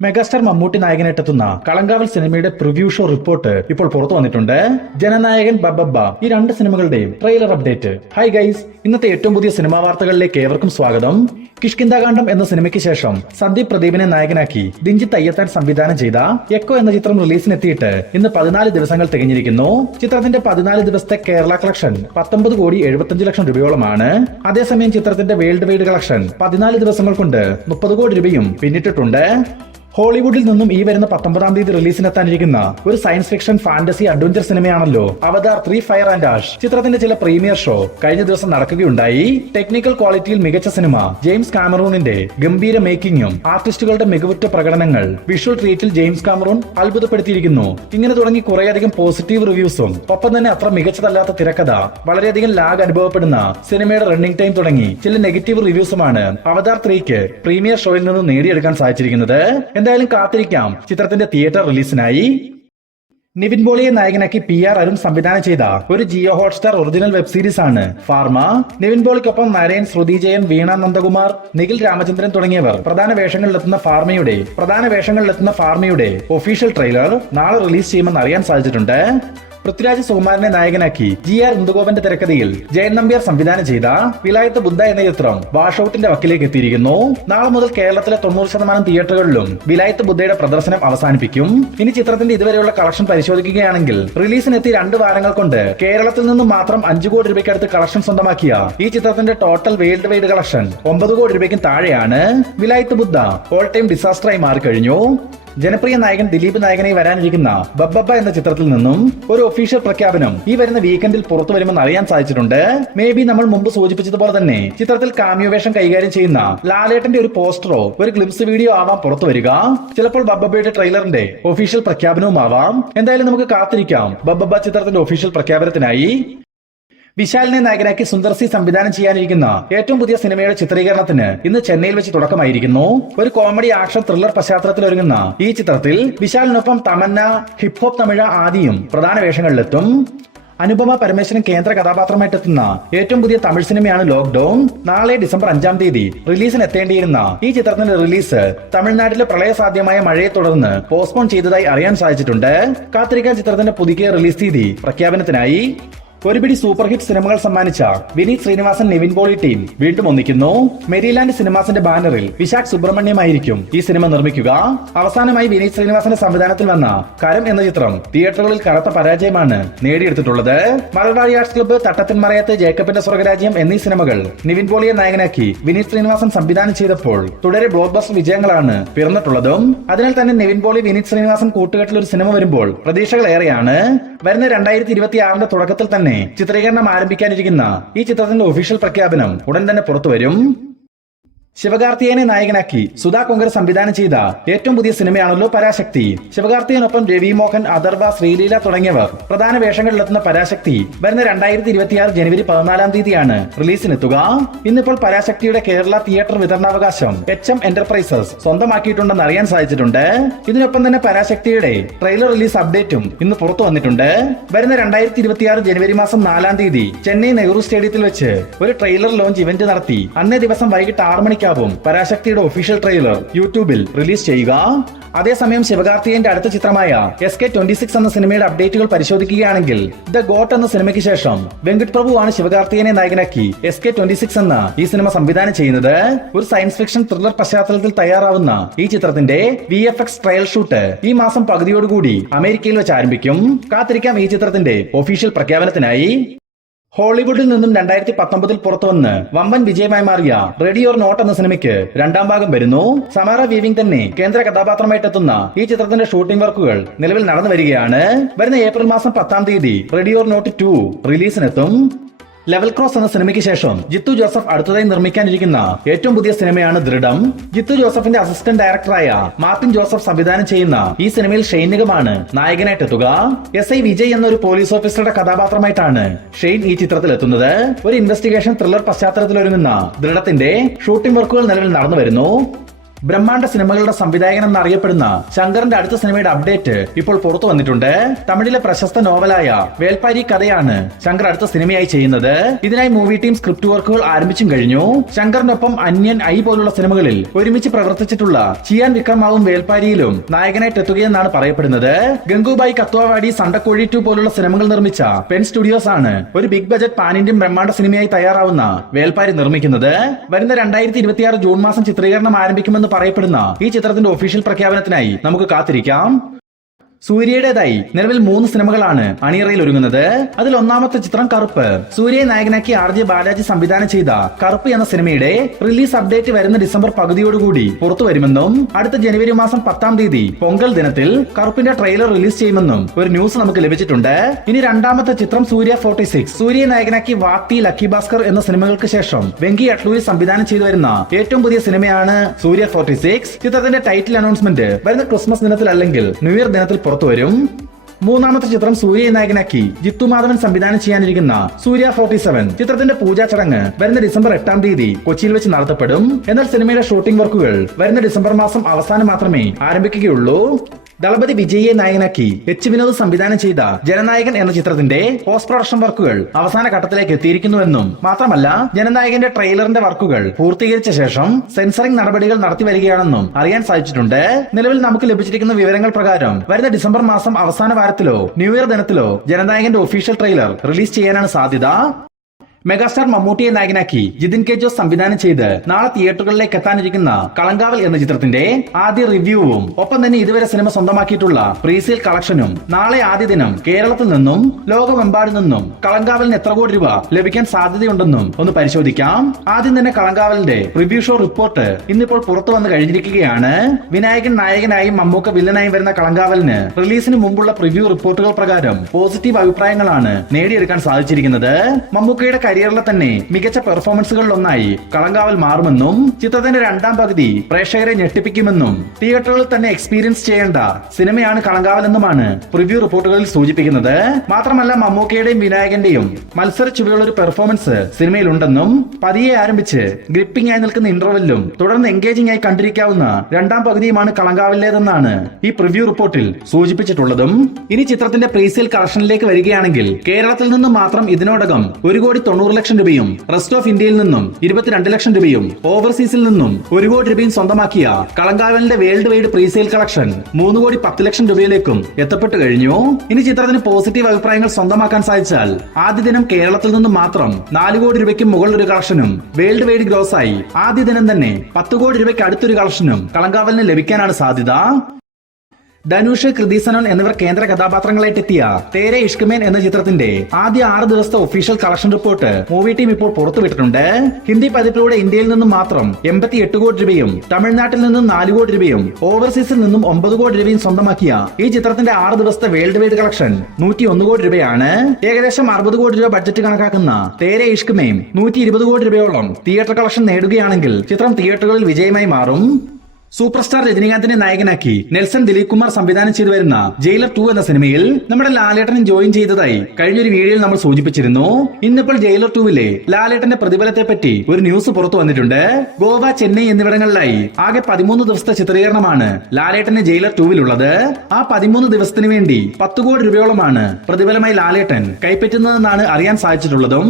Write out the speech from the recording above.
Megastar Mammootty നായകനായിട്ടെത്തുന്ന Kalamkaval സിനിമയുടെ preview show report ഇപ്പോൾ പുറത്തു വന്നിട്ടുണ്ട്. ജനനായകൻ ബബ്ബബ്ബ ഈ രണ്ട് സിനിമകളുടെയും ട്രെയിലർ അപ്ഡേറ്റ്. ഹായ് ഗൈസ്, ഇന്നത്തെ ഏറ്റവും പുതിയ സിനിമാ വാർത്തകളിലേക്ക് ഏവർക്കും സ്വാഗതം. കിഷ്കിന്ധാകാന്ഡം എന്ന സിനിമയ്ക്ക് ശേഷം സന്ദീപ് പ്രദീപിനെ നായകനാക്കി ദിഞ്ജിത്ത് അയ്യത്താൻ സംവിധാനം ചെയ്ത എക്കോ എന്ന ചിത്രം റിലീസിനെത്തിയിട്ട് ഇന്ന് 14 ദിവസങ്ങൾ തികഞ്ഞിരിക്കുന്നു. ചിത്രത്തിന്റെ 14 ദിവസത്തെ കേരള കളക്ഷൻ 19,75,00,000 രൂപയോളമാണ്. അതേസമയം ചിത്രത്തിന്റെ വേൾഡ് വൈഡ് കളക്ഷൻ 14 ദിവസങ്ങൾ കൊണ്ട് 30 കോടി രൂപയും പിന്നിട്ടിട്ടുണ്ട്. ഹോളിവുഡിൽ നിന്നും ഈ വരുന്ന 19-ാം തീയതി റിലീസിനെത്താനിരിക്കുന്ന ഒരു സയൻസ് ഫിക്ഷൻ ഫാന്റസി അഡ്വഞ്ചർ സിനിമയാണല്ലോ അവതാർ 3 ഫയർ ആൻഡ് ആഷ്. ചിത്രത്തിന്റെ ചില പ്രീമിയർ ഷോ കഴിഞ്ഞ ദിവസം നടക്കുകയുണ്ടായി. ടെക്നിക്കൽ ക്വാളിറ്റിയിൽ മികച്ച സിനിമ, ജെയിംസ് കാമറൂണിന്റെ ഗംഭീര മേക്കിങ്ങും ആർട്ടിസ്റ്റുകളുടെ മികവുറ്റ പ്രകടനങ്ങൾ, വിഷ്വൽ ട്രീറ്റിൽ ജെയിംസ് കാമറൂൺ അത്ഭുതപ്പെടുത്തിയിരിക്കുന്നു. ഇങ്ങനെ തുടങ്ങി കുറേയധികം പോസിറ്റീവ് റിവ്യൂസും ഒപ്പം തന്നെ അത്ര മികച്ചതല്ലാത്ത തിരക്കഥ, വളരെയധികം ലാഗ് അനുഭവപ്പെടുന്ന സിനിമയുടെ റണ്ണിംഗ് ടൈം തുടങ്ങി ചില നെഗറ്റീവ് റിവ്യൂസുമാണ് അവതാർ 3ക്ക് പ്രീമിയർ ഷോയിൽ നിന്ന് നേടിയെടുക്കാൻ സാധിച്ചിരിക്കുന്നത്. എന്തായാലും കാത്തിരിക്കാം ചിത്രത്തിന്റെ തിയേറ്റർ റിലീസിനായി. നിവിൻ പോളിയെ നായകനാക്കി PR അരുൺ സംവിധാനം ചെയ്ത ഒരു Jio Hotstar original web series ആണ് ഫാർമ. നിവിൻ പോളിക്കൊപ്പം നരേൻ, ശ്രുതി ജയൻ, വീണ നന്ദകുമാർ, നിഖിൽ രാമചന്ദ്രൻ തുടങ്ങിയവർ പ്രധാന വേഷങ്ങളിലെത്തുന്ന ഫാർമയുടെ ഒഫീഷ്യൽ ട്രെയിലർ നാളെ റിലീസ് ചെയ്യുമെന്ന് അറിയാൻ സാധിച്ചിട്ടുണ്ട്. പൃഥ്വിരാജ് സുകുമാരനെ നായകനാക്കി GR ഇന്ദുഗോപന്റെ തിരക്കഥയിൽ ജയൻ നമ്പ്യാർ സംവിധാനം ചെയ്ത വിലായത്ത് ബുദ്ധ എന്ന ചിത്രം വാഷൌട്ടിന്റെ വക്കിലേക്ക് എത്തിയിരിക്കുന്നു. നാളെ മുതൽ കേരളത്തിലെ 90% തിയേറ്ററുകളിലും വിലായത്ത് ബുദ്ധയുടെ പ്രദർശനം അവസാനിപ്പിക്കും. ഇനി ചിത്രത്തിന്റെ ഇതുവരെയുള്ള കളക്ഷൻ പരിശോധിക്കുകയാണെങ്കിൽ റിലീസിനെത്തി 2 വാരങ്ങൾ കൊണ്ട് കേരളത്തിൽ നിന്നും മാത്രം 5 കോടി രൂപയ്ക്കടുത്ത് കളക്ഷൻ സ്വന്തമാക്കിയ ഈ ചിത്രത്തിന്റെ ടോട്ടൽ വേൾഡ് വൈഡ് കളക്ഷൻ 9 കോടി രൂപയ്ക്കും താഴെയാണ്. വിലായത്ത് ബുദ്ധ ഓൾ ടൈം ഡിസാസ്റ്ററായി മാറിക്കഴിഞ്ഞു. ജനപ്രിയ നായകൻ ദിലീപ് നായകനായി വരാനിരിക്കുന്ന ബബ്ബബ്ബ എന്ന ചിത്രത്തിൽ നിന്നും ഒരു ഒഫീഷ്യൽ പ്രഖ്യാപനം ഈ വരുന്ന വീക്കെൻഡിൽ പുറത്തു വരുമെന്ന് അറിയാൻ സാധിച്ചിട്ടുണ്ട്. മേ ബി നമ്മൾ മുമ്പ് സൂചിപ്പിച്ചതുപോലെ തന്നെ ചിത്രത്തിൽ കാമിയോ വേഷം കൈകാര്യം ചെയ്യുന്ന ലാലേട്ടന്റെ ഒരു പോസ്റ്ററോ ഒരു ഗ്ലിംസ് വീഡിയോ ആവാം പുറത്തു വരിക. ചിലപ്പോൾ ബബ്ബബ്ബയുടെ ട്രെയിലറിന്റെ ഒഫീഷ്യൽ പ്രഖ്യാപനവും ആവാം. എന്തായാലും നമുക്ക് കാത്തിരിക്കാം ബബ്ബബ്ബ ചിത്രത്തിന്റെ ഒഫീഷ്യൽ പ്രഖ്യാപനത്തിനായി. വിശാലിനെ നായകനാക്കി സുന്ദർ സി സംവിധാനം ചെയ്യാനിരിക്കുന്ന ഏറ്റവും പുതിയ സിനിമയുടെ ചിത്രീകരണത്തിന് ഇന്ന് ചെന്നൈയിൽ വെച്ച് തുടക്കമായിരിക്കുന്നു. ഒരു കോമഡി ആക്ഷൻ ത്രില്ലർ പശ്ചാത്തലത്തിൽ ഒരുങ്ങുന്ന ഈ ചിത്രത്തിൽ വിശാലിനൊപ്പം തമന്ന, ഹിപ് ഹോപ്പ് തമിഴ ആദിയും പ്രധാന വേഷങ്ങളിലെത്തും. അനുപമ പരമേശ്വരൻ കേന്ദ്ര കഥാപാത്രമായിട്ടെത്തുന്ന ഏറ്റവും പുതിയ തമിഴ് സിനിമയാണ് ലോക്ക്ഡൌൺ. നാളെ ഡിസംബർ 5-ാം തീയതി റിലീസിന് എത്തേണ്ടിയിരുന്ന ഈ ചിത്രത്തിന്റെ റിലീസ് തമിഴ്നാട്ടിലെ പ്രളയസാധ്യമായ മഴയെ തുടർന്ന് പോസ്റ്റ്പോൺ ചെയ്തതായി അറിയാൻ സാധിച്ചിട്ടുണ്ട്. കാത്തിരിക്കാൻ ചിത്രത്തിന്റെ പുതുക്കിയ റിലീസ് തീയതി പ്രഖ്യാപനത്തിനായി. ഒരുപിടി സൂപ്പർ ഹിറ്റ് സിനിമകൾ സമ്മാനിച്ച വിനീത് ശ്രീനിവാസൻ നിവിൻ പോളി ടീം വീണ്ടും ഒന്നിക്കുന്നു. മെരിലാൻഡ് സിനിമാസിന്റെ ബാനറിൽ വിശാഖ് സുബ്രഹ്മണ്യമായിരിക്കും ഈ സിനിമ നിർമ്മിക്കുക. അവസാനമായി വിനീത് ശ്രീനിവാസന്റെ സംവിധാനത്തിൽ വന്ന കരം എന്ന ചിത്രം തിയേറ്ററുകളിൽ കനത്ത പരാജയമാണ് നേടിയെടുത്തിട്ടുള്ളത്. മലബാറി ആർട്സ് ക്ലബ്ബ്, തട്ടത്തിൻ മറയത്ത്, ജേക്കബിന്റെ സ്വർഗരാജ്യം എന്നീ സിനിമകൾ നിവിൻ പോളിയെ നായകനാക്കി വിനീത് ശ്രീനിവാസൻ സംവിധാനം ചെയ്തപ്പോൾ തുടരെ ബ്ലോക്ക് ബസ്റ്റർ വിജയങ്ങളാണ് പിറന്നിട്ടുള്ളതും. അതിനാൽ തന്നെ നിവിൻ പോളി വിനീത് ശ്രീനിവാസൻ കൂട്ടുകെട്ടിൽ ഒരു സിനിമ വരുമ്പോൾ പ്രതീക്ഷകൾ ഏറെയാണ്. വരുന്ന 2026 തുടക്കത്തിൽ തന്നെ ചിത്രീകരണം ആരംഭിക്കാനിരിക്കുന്ന ഈ ചിത്രത്തിന്റെ ഒഫീഷ്യൽ പ്രഖ്യാപനം ഉടൻ തന്നെ പുറത്തുവരും. ശിവകാർത്തികേയനെ നായകനാക്കി സുധാ കൊങ്കർ സംവിധാനം ചെയ്ത ഏറ്റവും പുതിയ സിനിമയാണല്ലോ പരാശക്തി. ശിവകാർത്തികേയനൊപ്പം രവി മോഹൻ, അഥർവ, ശ്രീലീല തുടങ്ങിയവർ പ്രധാന വേഷങ്ങളിലെത്തുന്ന പരാശക്തി വരുന്ന 2026 ജനുവരി 14-ാം തീയതിയാണ് റിലീസിനെത്തുക. ഇന്നിപ്പോൾ പരാശക്തിയുടെ കേരള തിയേറ്റർ വിതരണാവകാശം HM എന്റർപ്രൈസസ് സ്വന്തമാക്കിയിട്ടുണ്ടെന്ന് അറിയാൻ സാധിച്ചിട്ടുണ്ട്. ഇതിനൊപ്പം തന്നെ പരാശക്തിയുടെ ട്രെയിലർ റിലീസ് അപ്ഡേറ്റും ഇന്ന് പുറത്തു വന്നിട്ടുണ്ട്. വരുന്ന 2026 ജനുവരി മാസം 4-ാം തീയതി ചെന്നൈ നെഹ്റു സ്റ്റേഡിയത്തിൽ വെച്ച് ഒരു ട്രെയിലർ ലോഞ്ച് ഇവന്റ് നടത്തി അന്നേ ദിവസം വൈകിട്ട് 6 മണിക്ക് പരാശക്തിയുടെ ഒഫീഷ്യൽ ട്രെയിലർ യൂട്യൂബിൽ റിലീസ് ചെയ്യുക. അതേസമയം ശിവകാർത്തികേയന്റെ അടുത്ത ചിത്രമായ SK26 എന്ന സിനിമയുടെ അപ്ഡേറ്റുകൾ പരിശോധിക്കുകയാണെങ്കിൽ ദ ഗോട്ട് എന്ന സിനിമയ്ക്ക് ശേഷം വെങ്കട് പ്രഭു ആണ് ശിവകാർത്തികേയനെ നായകനാക്കി SK26 എന്ന ഈ സിനിമ സംവിധാനം ചെയ്യുന്നത്. ഒരു സയൻസ് ഫിക്ഷൻ ത്രില്ലർ പശ്ചാത്തലത്തിൽ തയ്യാറാവുന്ന ഈ ചിത്രത്തിന്റെ VFX ട്രയൽ ഷൂട്ട് ഈ മാസം പകുതിയോടുകൂടി അമേരിക്കയിൽ വെച്ച് ആരംഭിക്കും. കാത്തിരിക്കാം ഈ ചിത്രത്തിന്റെ ഒഫീഷ്യൽ പ്രഖ്യാപനത്തിനായി. ഹോളിവുഡിൽ നിന്നും 2019 പുറത്തുവന്ന് വമ്പൻ വിജയമായി മാറിയ റെഡി ഓർ നോട്ട് എന്ന സിനിമയ്ക്ക് 2-ാം ഭാഗം വരുന്നു. സമാറ വീവിംഗ് തന്നെ കേന്ദ്ര കഥാപാത്രമായിട്ടെത്തുന്ന ഈ ചിത്രത്തിന്റെ ഷൂട്ടിംഗ് വർക്കുകൾ നിലവിൽ നടന്നു വരികയാണ്. വരുന്ന ഏപ്രിൽ മാസം 10-ാം തീയതി റെഡി ഓർ നോട്ട് 2 റിലീസിനെത്തും. ലെവൽ ക്രോസ് എന്ന സിനിമയ്ക്ക് ശേഷം ജിത്തു ജോസഫ് അടുത്തതായി നിർമ്മിക്കാനിരിക്കുന്ന ഏറ്റവും പുതിയ സിനിമയാണ് ദൃഢം. ജിത്തു ജോസഫിന്റെ അസിസ്റ്റന്റ് ഡയറക്ടറായ മാർട്ടിൻ ജോസഫ് സംവിധാനം ചെയ്യുന്ന ഈ സിനിമയിൽ ഷെയ്ൻ നിഗമാണ് നായകനായിട്ടെത്തുക. SI വിജയ് എന്ന ഒരു പോലീസ് ഓഫീസറുടെ കഥാപാത്രമായിട്ടാണ് ഷെയ്ൻ ഈ ചിത്രത്തിൽ എത്തുന്നത്. ഒരു ഇൻവെസ്റ്റിഗേഷൻ ത്രില്ലർ പശ്ചാത്തലത്തിൽ ഒരുങ്ങുന്ന ദൃഢത്തിന്റെ ഷൂട്ടിംഗ് വർക്കുകൾ നിലവിൽ നടന്നു വരുന്നു. ബ്രഹ്മാണ്ഡ സിനിമകളുടെ സംവിധായകൻ എന്നറിയപ്പെടുന്ന ശങ്കറിന്റെ അടുത്ത സിനിമയുടെ അപ്ഡേറ്റ് ഇപ്പോൾ പുറത്തു വന്നിട്ടുണ്ട്. തമിഴിലെ പ്രശസ്ത നോവലായ വേൽപ്പാരി കഥയാണ് ശങ്കർ അടുത്ത സിനിമയായി ചെയ്യുന്നത്. ഇതിനായി മൂവി ടീം സ്ക്രിപ്റ്റ് വർക്കുകൾ ആരംഭിച്ചും കഴിഞ്ഞു. ശങ്കറിനൊപ്പം അന്യൻ, ഐ പോലുള്ള സിനിമകളിൽ ഒരുമിച്ച് പ്രവർത്തിച്ചിട്ടുള്ള ചിയാൻ വിക്രമാവും വേൽപ്പാരിയിലും നായകനായിട്ട് എത്തുകയെന്നാണ് പറയപ്പെടുന്നത്. ഗംഗുബായി കത്വാവാടി, സണ്ടക്കോഴി 2 പോലുള്ള സിനിമകൾ നിർമ്മിച്ച പെൻ സ്റ്റുഡിയോസ് ആണ് ഒരു ബിഗ് ബജറ്റ് പാൻ ഇന്ത്യൻ ബ്രഹ്മാണ്ഡ സിനിമയായി തയ്യാറാവുന്ന വേൽപ്പാരി നിർമ്മിക്കുന്നത്. വരുന്ന 2026 ജൂൺ മാസം ചിത്രീകരണം ആരംഭിക്കുമെന്ന് പറയപ്പെടുന്ന ഈ ചിത്രത്തിന്റെ ഒഫീഷ്യൽ പ്രഖ്യാപനത്തിനായി നമുക്ക് കാത്തിരിക്കാം. സൂര്യയുടേതായി നിലവിൽ 3 സിനിമകളാണ് അണിയറയിൽ ഒരുങ്ങുന്നത്. അതിൽ ഒന്നാമത്തെ ചിത്രം കറുപ്പ്. സൂര്യയെ നായകനാക്കി RJ ബാലാജി സംവിധാനം ചെയ്ത കറുപ്പ് എന്ന സിനിമയുടെ റിലീസ് അപ്ഡേറ്റ് വരുന്ന ഡിസംബർ പകുതിയോടുകൂടി പുറത്തു വരുമെന്നും അടുത്ത ജനുവരി മാസം 10-ാം തീയതി പൊങ്കൽ ദിനത്തിൽ കറുപ്പിന്റെ ട്രെയിലർ റിലീസ് ചെയ്യുമെന്നും ഒരു ന്യൂസ് നമുക്ക് ലഭിച്ചിട്ടുണ്ട്. ഇനി രണ്ടാമത്തെ ചിത്രം സൂര്യ 46. സൂര്യയെ നായകനാക്കി വാക്ടി, ലക്കി ഭാസ്കർ എന്ന സിനിമകൾക്ക് ശേഷം വെങ്കി അട്ലൂരി സംവിധാനം ചെയ്തു വരുന്ന ഏറ്റവും പുതിയ സിനിമയാണ് സൂര്യ 46. ചിത്രത്തിന്റെ ടൈറ്റിൽ അനൗൺസ്മെന്റ് വരുന്ന ക്രിസ്മസ് ദിനത്തിൽ അല്ലെങ്കിൽ ന്യൂ ഇയർ ദിനത്തിൽ പുറത്തുവരും. മൂന്നാമത്തെ ചിത്രം സൂര്യയെ നായകനാക്കി ജിത്തു മാധവൻ സംവിധാനം ചെയ്യാനിരിക്കുന്ന സൂര്യ 47. ചിത്രത്തിന്റെ പൂജാ ചടങ്ങ് വരുന്ന ഡിസംബർ 8-ാം തീയതി കൊച്ചിയിൽ വെച്ച് നടത്തപ്പെടും. എന്നാൽ സിനിമയുടെ ഷൂട്ടിംഗ് വർക്കുകൾ വരുന്ന ഡിസംബർ മാസം അവസാനം മാത്രമേ ആരംഭിക്കുകയുള്ളൂ. ദളപതി വിജയിയെ നായകനാക്കി എച്ച് വിനോദ് സംവിധാനം ചെയ്ത ജനനായകൻ എന്ന ചിത്രത്തിന്റെ പോസ്റ്റ് പ്രൊഡക്ഷൻ വർക്കുകൾ അവസാന ഘട്ടത്തിലേക്ക് എത്തിയിരിക്കുന്നുവെന്നും മാത്രമല്ല ജനനായകന്റെ ട്രെയിലറിന്റെ വർക്കുകൾ പൂർത്തീകരിച്ച ശേഷം സെൻസറിംഗ് നടപടികൾ നടത്തി വരികയാണെന്നും അറിയാൻ സാധിച്ചിട്ടുണ്ട്. നിലവിൽ നമുക്ക് ലഭിച്ചിരിക്കുന്ന വിവരങ്ങൾ പ്രകാരം വരുന്ന ഡിസംബർ മാസം അവസാന വാരത്തിലോ ന്യൂ ഇയർ ദിനത്തിലോ ജനനായകന്റെ ഒഫീഷ്യൽ ട്രെയിലർ റിലീസ് ചെയ്യാനാണ് സാധ്യത. മെഗാസ്റ്റാർ മമ്മൂട്ടിയെ നായകനാക്കി ജിതിൻ കെ ജോസ് സംവിധാനം ചെയ്ത് നാളെ തിയേറ്ററുകളിലേക്ക് എത്താനിരിക്കുന്ന കളങ്കാവൽ എന്ന ചിത്രത്തിന്റെ ആദ്യ റിവ്യൂവും ഒപ്പം തന്നെ ഇതുവരെ സിനിമ സ്വന്തമാക്കിയിട്ടുള്ള പ്രീസെയിൽ കളക്ഷനും നാളെ ആദ്യ ദിനം കേരളത്തിൽ നിന്നും ലോകമെമ്പാടും നിന്നും കളങ്കാവലിന് എത്ര കോടി രൂപ ലഭിക്കാൻ സാധ്യതയുണ്ടെന്നും ഒന്ന് പരിശോധിക്കാം. ആദ്യം തന്നെ കളങ്കാവലിന്റെ റിവ്യൂ ഷോ റിപ്പോർട്ട് ഇന്നിപ്പോൾ പുറത്തു വന്നു കഴിഞ്ഞിരിക്കുകയാണ്. വിനായകൻ നായകനായും മമ്മൂക്ക വില്ലനായും വരുന്ന കളങ്കാവലിന് റിലീസിന് മുമ്പുള്ള പ്രിവ്യൂ റിപ്പോർട്ടുകൾ പ്രകാരം പോസിറ്റീവ് അഭിപ്രായങ്ങളാണ് നേടിയെടുക്കാൻ സാധിച്ചിരിക്കുന്നത്. മമ്മൂക്കയുടെ കരിയറിലെ തന്നെ മികച്ച പെർഫോമൻസുകളിലൊന്നായി കളങ്കാവൽ മാറുമെന്നും ചിത്രത്തിന്റെ 2-ാം പകുതി പ്രേക്ഷകരെ ഞെട്ടിപ്പിക്കുമെന്നും തിയേറ്ററുകളിൽ തന്നെ എക്സ്പീരിയൻസ് ചെയ്യേണ്ട സിനിമയാണ് കളങ്കാവൽ എന്നുമാണ് പ്രിവ്യൂ റിപ്പോർട്ടുകളിൽ സൂചിപ്പിക്കുന്നത്. മാത്രമല്ല മമ്മൂക്കയുടെയും വിനായകന്റെയും മത്സര ചുവയുള്ള ഒരു പെർഫോമൻസ് സിനിമയിലുണ്ടെന്നും പതിയെ ആരംഭിച്ച് ഗ്രിപ്പിംഗ് ആയി നിൽക്കുന്ന ഇന്റർവെല്ലും തുടർന്ന് എൻഗേജിംഗ് ആയി കണ്ടിരിക്കാവുന്ന 2-ാം പകുതിയുമാണ് കളങ്കാവലിലേതെന്നാണ് ഈ പ്രിവ്യൂ റിപ്പോർട്ടിൽ സൂചിപ്പിച്ചിട്ടുള്ളതും. ഇനി ചിത്രത്തിന്റെ പ്രീസെയിൽ കളക്ഷനിലേക്ക് വരികയാണെങ്കിൽ കേരളത്തിൽ നിന്നും മാത്രം ഇതിനോടകം 1,90,00,000 രൂപയും റെസ്റ്റ് ഓഫ് ഇന്ത്യയിൽ നിന്നും 22 ലക്ഷം രൂപയും ഓവർസീസിൽ നിന്നും 1 കോടി രൂപയും സ്വന്തമാക്കിയ കളങ്കാവലിന്റെ വേൾഡ് വൈഡ് പ്രീസെയിൽ കളക്ഷൻ 3,10,00,000 രൂപയിലേക്കും എത്തപ്പെട്ടു കഴിഞ്ഞു. ഇനി ചിത്രത്തിന് പോസിറ്റീവ് അഭിപ്രായങ്ങൾ സ്വന്തമാക്കാൻ സാധിച്ചാൽ ആദ്യ ദിനം കേരളത്തിൽ നിന്നും മാത്രം 4 കോടി രൂപയ്ക്ക് മുകളിൽ ഒരു കളക്ഷനും വേൾഡ് വൈഡ് ഗ്രോസായി ആദ്യ ദിനം തന്നെ 10 കോടി രൂപയ്ക്ക് അടുത്തൊരു കളക്ഷനും കളങ്കാവലിന് ലഭിക്കാനാണ് സാധ്യത. ധനുഷ്, കൃതി സനോൻ എന്നിവർ കേന്ദ്ര കഥാപാത്രങ്ങളായിട്ടെത്തിയ തേരെ ഇഷ്കമേൻ എന്ന ചിത്രത്തിന്റെ ആദ്യ 6 ദിവസത്തെ official collection report movie team ഇപ്പോൾ പുറത്തുവിട്ടിട്ടുണ്ട്. ഹിന്ദി പതിപ്പിലൂടെ ഇന്ത്യയിൽ നിന്നും മാത്രം 88 കോടി രൂപയും തമിഴ്നാട്ടിൽ നിന്നും 4 കോടി രൂപയും ഓവർസീസിൽ നിന്നും 9 കോടി രൂപയും സ്വന്തമാക്കിയ ഈ ചിത്രത്തിന്റെ 6 ദിവസത്തെ വേൾഡ് വൈഡ് കളക്ഷൻ 101 കോടി രൂപയാണ്. ഏകദേശം 60 കോടി രൂപ ബഡ്ജറ്റ് കണക്കാക്കുന്ന തേരെ ഇഷ്കമേൻ 120 കോടി രൂപയോളം തിയേറ്റർ കളക്ഷൻ നേടുകയാണെങ്കിൽ ചിത്രം തിയേറ്ററുകളിൽ വിജയമായി മാറും. സൂപ്പർ സ്റ്റാർ രജനീകാന്തിനെ നായകനാക്കി നെൽസൺ ദിലീപ് കുമാർ സംവിധാനം ചെയ്തു വരുന്ന ജയിലർ 2 എന്ന സിനിമയിൽ നമ്മുടെ ലാലേട്ടനും ജോയിൻ ചെയ്തതായി കഴിഞ്ഞൊരു വീഡിയോയിൽ നമ്മൾ സൂചിപ്പിച്ചിരുന്നു. ഇന്നിപ്പോൾ ജയിലർ 2-ലെ ലാലേട്ടന്റെ പ്രതിഫലത്തെ പറ്റി ഒരു ന്യൂസ് പുറത്തു വന്നിട്ടുണ്ട്. ഗോവ, ചെന്നൈ എന്നിവിടങ്ങളിലായി ആകെ 13 ദിവസത്തെ ചിത്രീകരണമാണ് ലാലേട്ടന് ജയിലർ 2-ലുള്ളത്. ആ 13 ദിവസത്തിന് വേണ്ടി 10 കോടി രൂപയോളമാണ് പ്രതിഫലമായി ലാലേട്ടൻ കൈപ്പറ്റുന്നതെന്നാണ് അറിയാൻ സാധിച്ചിട്ടുള്ളതും.